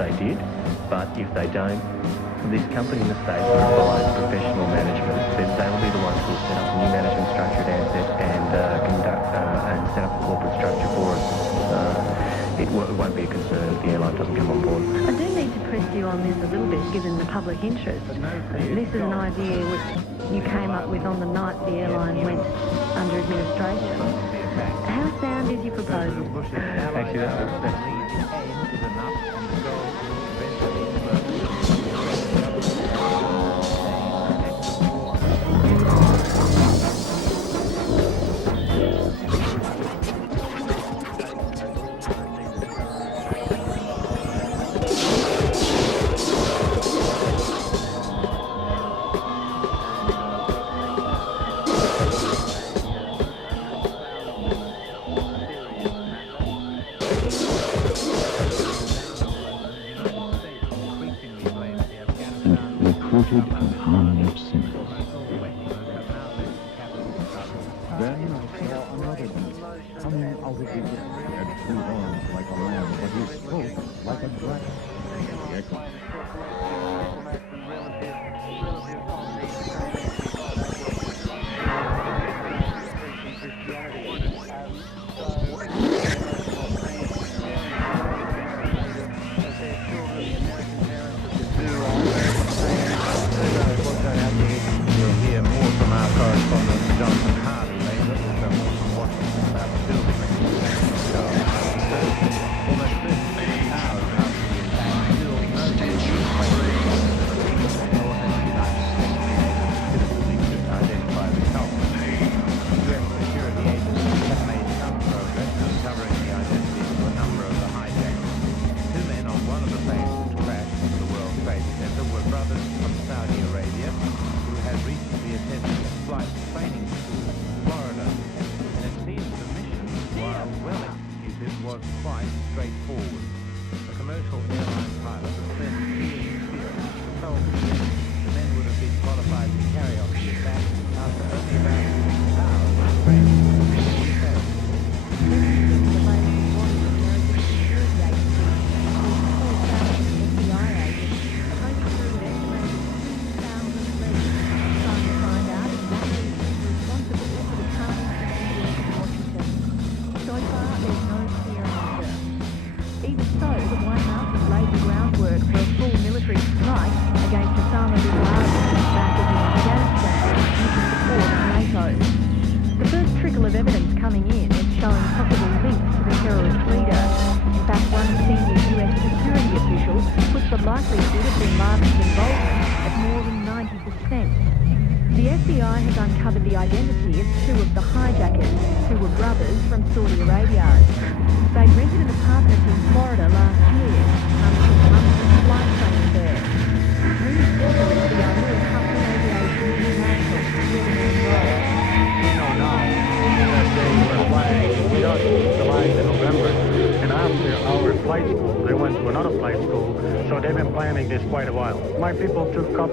they did, but if they don't, this company in the States provides professional management. They will be the ones who will set up a new management structure at Ansett and conduct and set up a corporate structure for us. It won't be a concern if the airline doesn't come on board. I do need to press you on this a little bit, given the public interest. This is an idea which you came up with on the night the airline went under administration. How sound is your proposal? Actually, that's recruited an army of sinners. Then I saw another beast coming out of the earth. He had 2 horns like a lamb, but he spoke like a dragon.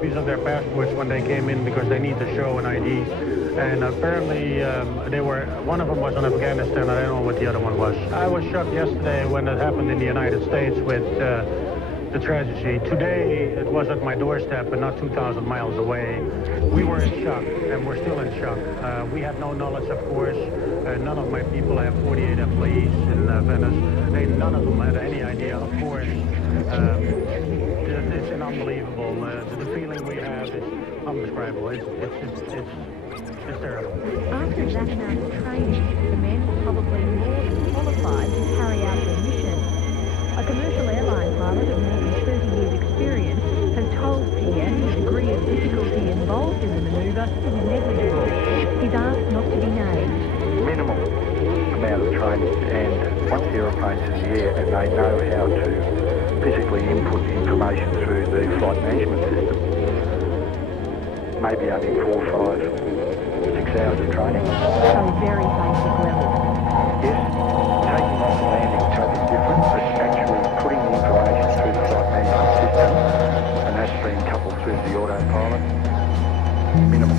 Of their passports when they came in because they need to show an ID, and apparently one of them was in Afghanistan. I don't know what the other one was. I was shocked yesterday when it happened in the United States with the tragedy. Today it was at my doorstep and not 2,000 miles away. We were in shock, and we're still in shock. We have no knowledge, of course. None of my people have 48 employees in Venice. None of them had any idea, of course. It's unbelievable. The feeling we have is undescribable. It's terrible. After that amount of training, the men were probably more than qualified to carry out their mission. A commercial airline pilot of more than 30 years' experience has told PM the degree of difficulty involved in the manoeuvre is negligible. He's asked not to be named. Minimal amount of training, and once the aeroplane's in the air and they know how to physically input information through the flight management system, maybe only 4, 5, 6 hours of training. So very basic level. Yes, taking off and landing is totally different, but actually putting the information through the flight management system, and that's been coupled through the autopilot, minimal.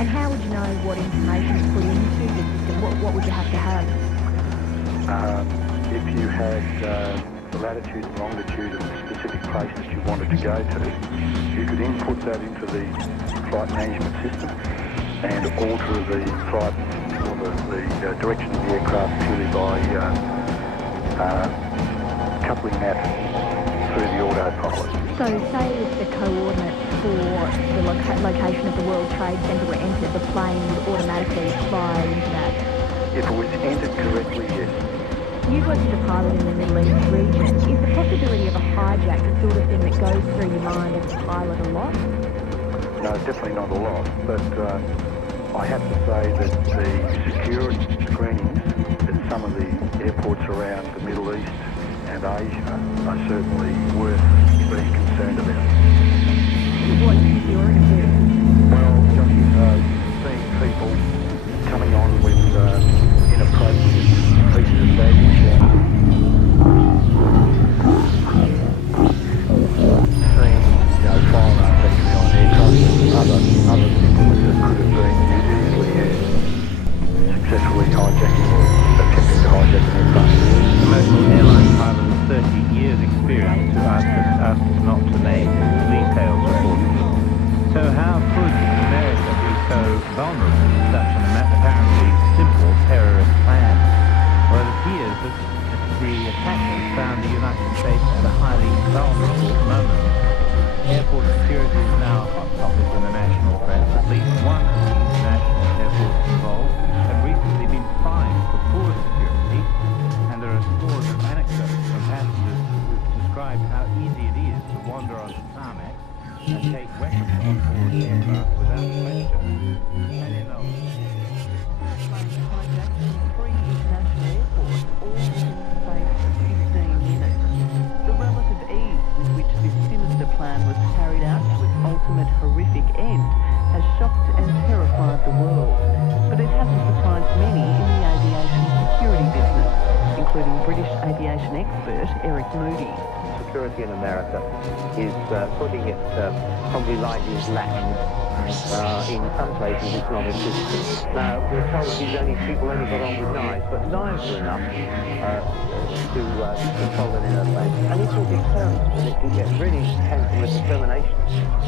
And how would you know what information is put into the system? What would you have to have? If you had the latitude and longitude of a specific place that you wanted to go to, you could input that into the flight management system and alter the flight or the direction of the aircraft purely by coupling that through the autopilot. So say if the coordinates for the location of the World Trade Center were entered, the plane would automatically fly into that? If it was entered correctly, yes. You've worked as a pilot in the Middle East region. Is the possibility of a hijack the sort of thing that goes through your mind as a pilot a lot? No, definitely not a lot, but I have to say that the security screenings at some of the airports around the Middle East and Asia are certainly worth being concerned about. What's your experience? Well, just seeing people coming on with inappropriate pieces of baggage and seeing, firearms actually on aircraft and other people that could have been easily successfully hijacking or attempting to hijack an aircraft. Commercial airline pilot with 30 years experience who asked us not to name details reportedly. So how could America be so vulnerable to such an apparently simple terrorist plan? Well, it appears that the attackers found the United States at a highly vulnerable moment. Airport security is now a hot topic in the national press. At least one of the international airports involved have recently been fined for poor security, and there are scores of anecdotes from passengers who describe how easy it is to wander on the tarmac and take weapons on board aircraft without question. And in those three international airports, all within the space of 15 minutes. The relative ease with which this sinister plan was carried out to its ultimate horrific end has shocked and terrified the world. But it hasn't surprised many in the aviation security business, including British aviation expert Eric Moody. Security in America is putting it probably lightly as lax. In some places it's not existent. Now, we're told people only got on with knives, but knives are enough to control an airplane. And it will determine, and it really depends on the determination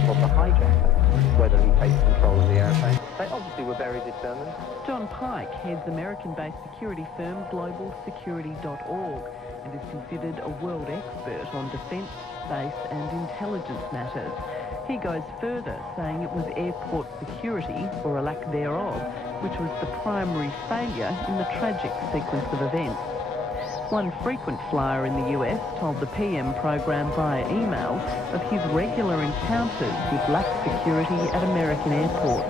of the hijacker, whether he takes control of the airplane. They obviously were very determined. John Pike heads American-based security firm globalsecurity.org and is considered a world expert on defence, space and intelligence matters. He goes further, saying it was airport security, or a lack thereof, which was the primary failure in the tragic sequence of events. One frequent flyer in the US told the PM program via email of his regular encounters with lax security at American airports.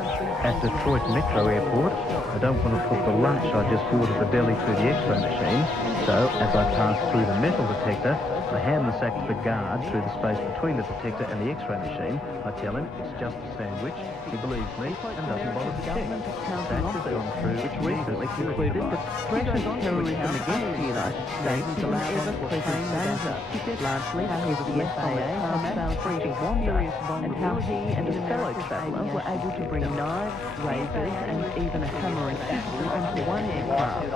at Detroit Metro Airport, I don't want to put the lunch I just bought at the deli through the X-ray machine, so as I pass through the metal detector, I hand the sack to the guard through the space between the detector and the X-ray machine. I tell him it's just a sandwich. He believes me and doesn't bother to check. That has gone through Which recently concluded that threat of terrorism against the United States is an ever-present danger, largely because the FAA has found serious and how he and a fellow traveller were able to bring knives, razors and even a hammer and sickle onto one aircraft.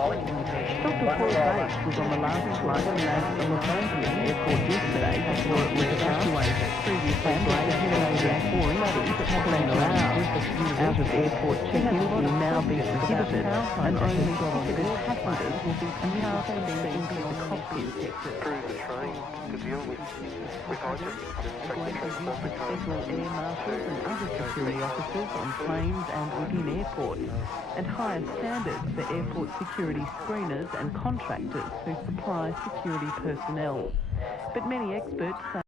Dr. Paul Bates was on the last flight to land at the Los Angeles airport yesterday before it was evacuated. Previously blazed at 4 inches for 10 hours. Out of airport check-in will now be prohibited and only ticketed passengers will be allowed to be into the cockpit. Through the train to deal with hijacking. Federal air marshals and other security officers on planes and within airports, and higher standards for airport security screeners and contractors who supply security personnel. But many experts say